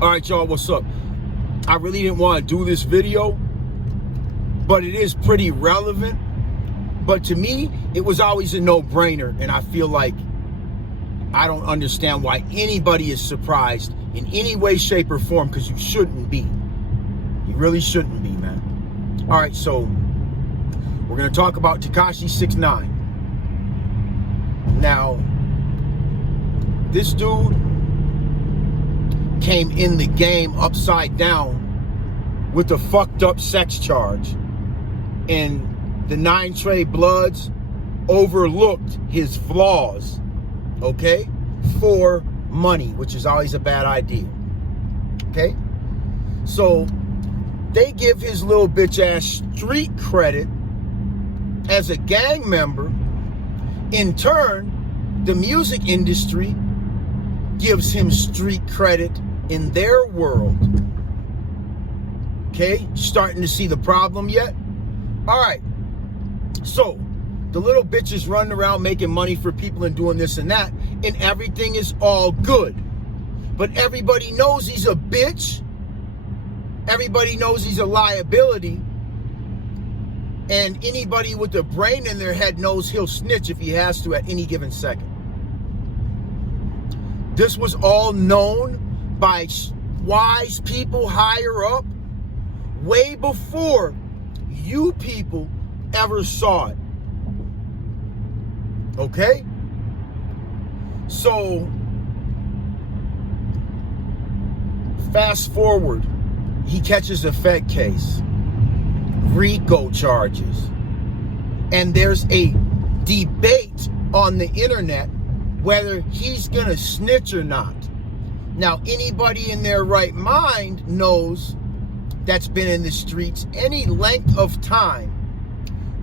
All right, y'all, what's up? I really didn't want to do this video, but it is pretty relevant. But to me, it was always a no-brainer, and I feel like I don't understand why anybody is surprised in any way, shape, or form, because you shouldn't be. You really shouldn't be, man. All right, so we're going to talk about Tekashi69. Now, this dude came in the game upside down with a fucked up sex charge, and the 9 Trey Bloods overlooked his flaws, okay, for money, which is always a bad idea, okay? So they give his little bitch ass street credit as a gang member. In turn, the music industry gives him street credit in their world. Okay, starting to see the problem yet? All right, so the little bitch is running around making money for people and doing this and that, and everything is all good. But everybody knows he's a bitch. Everybody knows he's a liability. And anybody with a brain in their head knows he'll snitch if he has to at any given second. This was all known by wise people higher up way before you people ever saw it. Okay? So, fast forward, he catches a Fed case, RICO charges, and there's a debate on the internet whether he's gonna snitch or not. Now, anybody in their right mind knows, that's been in the streets any length of time,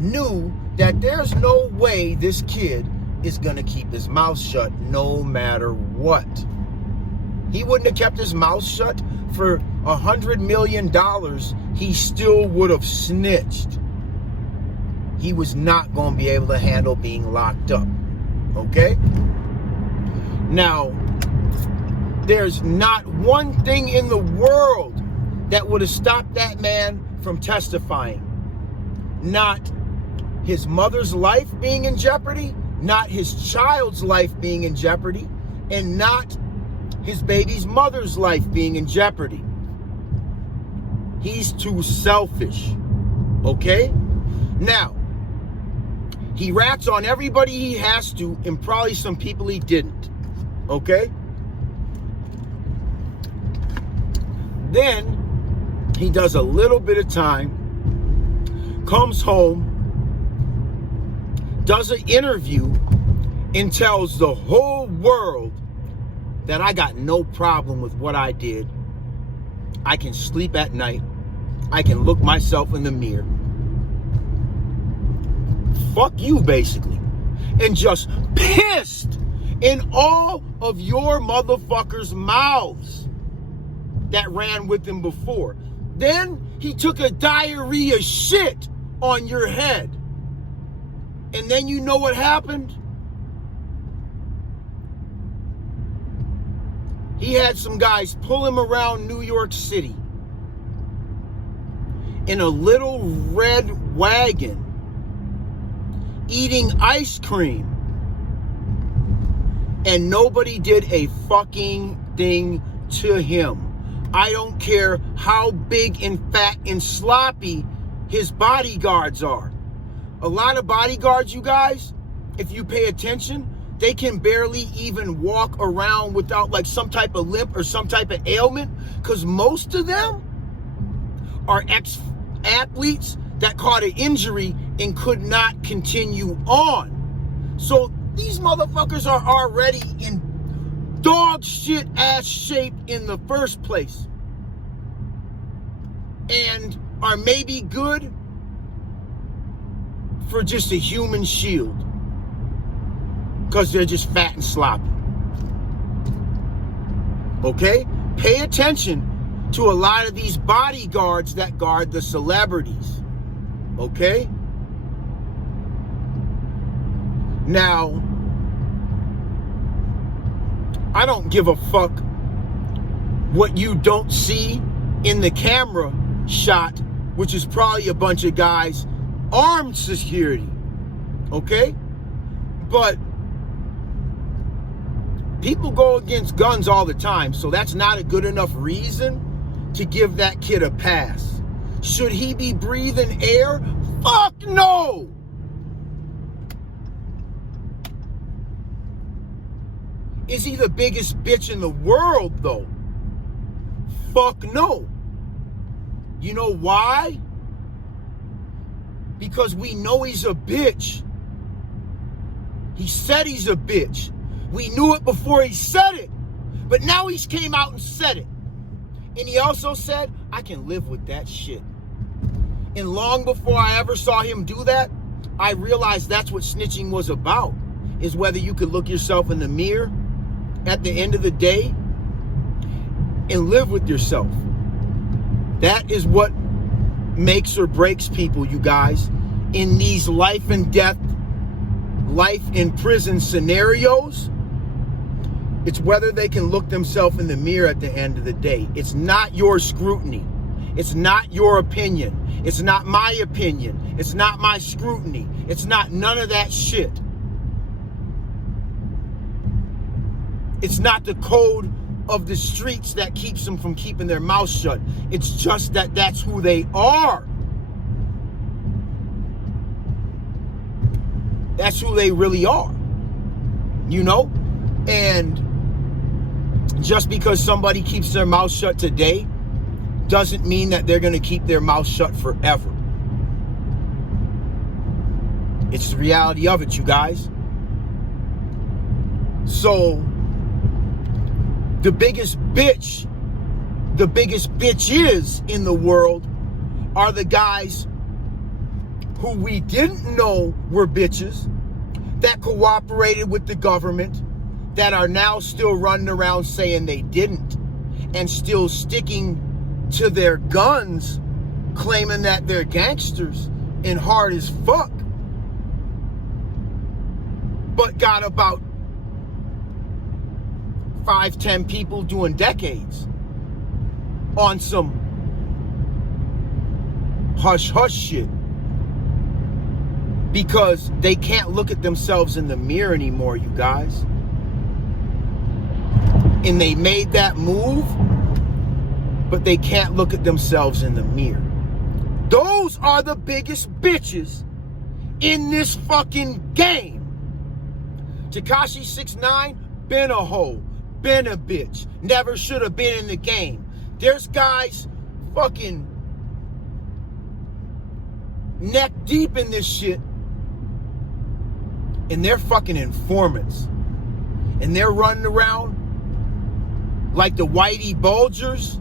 knew that there's no way this kid is gonna keep his mouth shut no matter what. He wouldn't have kept his mouth shut for $100 million. He still would have snitched. He was not gonna be able to handle being locked up, okay? Now, there's not one thing in the world that would have stopped that man from testifying. Not his mother's life being in jeopardy, not his child's life being in jeopardy, and not his baby's mother's life being in jeopardy. He's too selfish, okay? Now, he rats on everybody he has to, and probably some people he didn't, okay? Then he does a little bit of time, comes home, does an interview, and tells the whole world that I got no problem with what I did. I can sleep at night. I can look myself in the mirror. Fuck you, basically. And just pissed in all of your motherfuckers' mouths that ran with him before. Then he took a diarrhea shit on your head. And then you know what happened? He had some guys pull him around New York City in a little red wagon, eating ice cream. And nobody did a fucking thing to him. I don't care how big and fat and sloppy his bodyguards are. A lot of bodyguards, you guys, if you pay attention, they can barely even walk around without like some type of limp or some type of ailment, because most of them are ex-athletes that caught an injury and could not continue on. So these motherfuckers are already in dog shit ass shape in the first place, and are maybe good for just a human shield because they're just fat and sloppy. Okay? Pay attention to a lot of these bodyguards that guard the celebrities. Okay? Now, I don't give a fuck what you don't see in the camera shot, which is probably a bunch of guys armed security, okay? But people go against guns all the time, so that's not a good enough reason to give that kid a pass. Should he be breathing air? Fuck no! Is he the biggest bitch in the world, though? Fuck no. You know why? Because we know he's a bitch. He said he's a bitch. We knew it before he said it. But now he's came out and said it. And he also said, I can live with that shit. And long before I ever saw him do that, I realized that's what snitching was about. Is whether you could look yourself in the mirror at the end of the day and live with yourself. That is what makes or breaks people, you guys, in these life and death, life in prison scenarios. It's whether they can look themselves in the mirror at the end of the day. It's not your scrutiny. It's not your opinion. It's not my opinion. It's not my scrutiny. It's not none of that shit. It's not the code of the streets that keeps them from keeping their mouth shut. It's just that that's who they are. That's who they really are. You know? And just because somebody keeps their mouth shut today doesn't mean that they're going to keep their mouth shut forever. It's the reality of it, you guys. So the biggest bitches in the world are the guys who we didn't know were bitches, that cooperated with the government, that are now still running around saying they didn't, and still sticking to their guns, claiming that they're gangsters and hard as fuck, but got about 5-10 people doing decades on some hush-hush shit because they can't look at themselves in the mirror anymore, you guys. And they made that move, but they can't look at themselves in the mirror. Those are the biggest bitches in this fucking game. Tekashi69, been a hoe, been a bitch, never should have been in the game. There's guys fucking neck deep in this shit, and they're fucking informants, and they're running around like the Whitey Bulgers,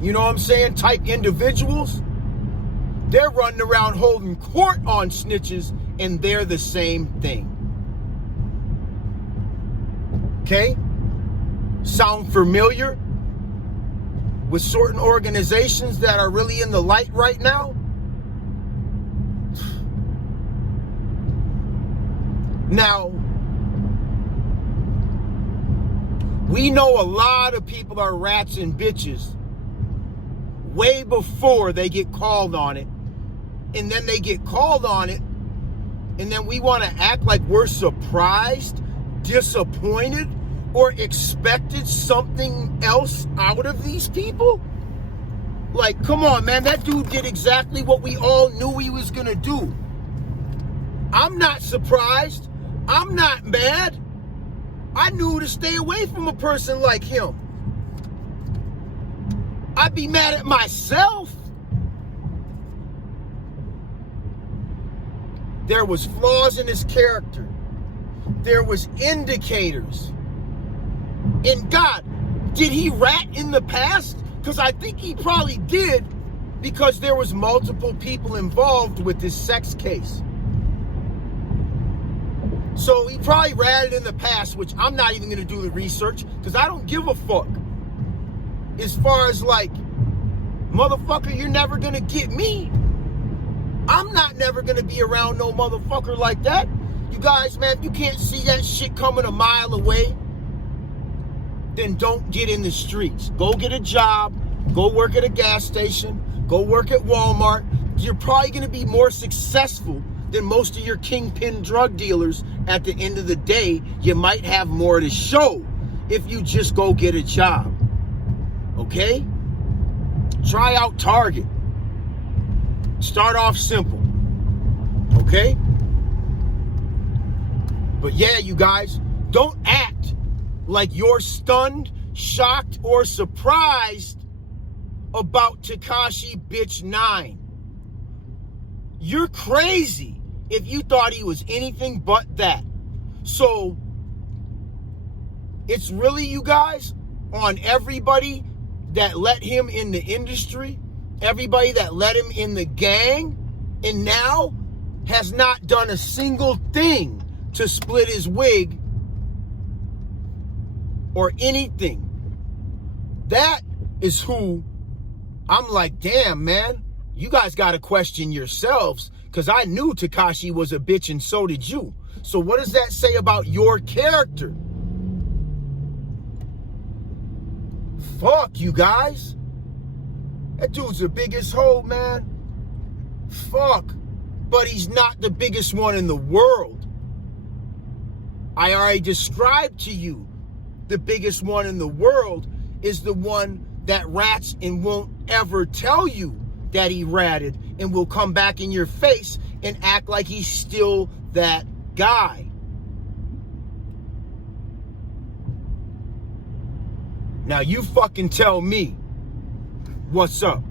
you know what I'm saying, type individuals. They're running around holding court on snitches, and they're the same thing. Okay? Sound familiar with certain organizations that are really in the light right now? Now, we know a lot of people are rats and bitches way before they get called on it. And then they get called on it, and then we want to act like we're surprised, disappointed, or expected something else out of these people? Like, come on, man, that dude did exactly what we all knew he was gonna do. I'm not surprised. I'm not mad. I knew to stay away from a person like him. I'd be mad at myself. There was flaws in his character. There was indicators. And God, did he rat in the past? Because I think he probably did, because there was multiple people involved with this sex case. So he probably ratted in the past, which I'm not even going to do the research because I don't give a fuck. As far as like, motherfucker, you're never going to get me. I'm not never going to be around no motherfucker like that. You guys, man, if you can't see that shit coming a mile away, then don't get in the streets. Go get a job. Go work at a gas station. Go work at Walmart. You're probably going to be more successful than most of your kingpin drug dealers. At the end of the day, you might have more to show if you just go get a job. Okay? Try out Target. Start off simple. Okay? But yeah, you guys, don't act like you're stunned, shocked, or surprised about Tekashi Bitch 9. You're crazy if you thought he was anything but that. So, it's really, you guys, on everybody that let him in the industry, everybody that let him in the gang, and now has not done a single thing to split his wig or anything. That is who I'm like, damn, man, you guys got to question yourselves, because I knew Tekashi was a bitch and so did you. So what does that say about your character? Fuck, you guys. That dude's the biggest hoe, man. Fuck. But he's not the biggest one in the world. I already described to you the biggest one in the world is the one that rats and won't ever tell you that he ratted and will come back in your face and act like he's still that guy. Now you fucking tell me what's up.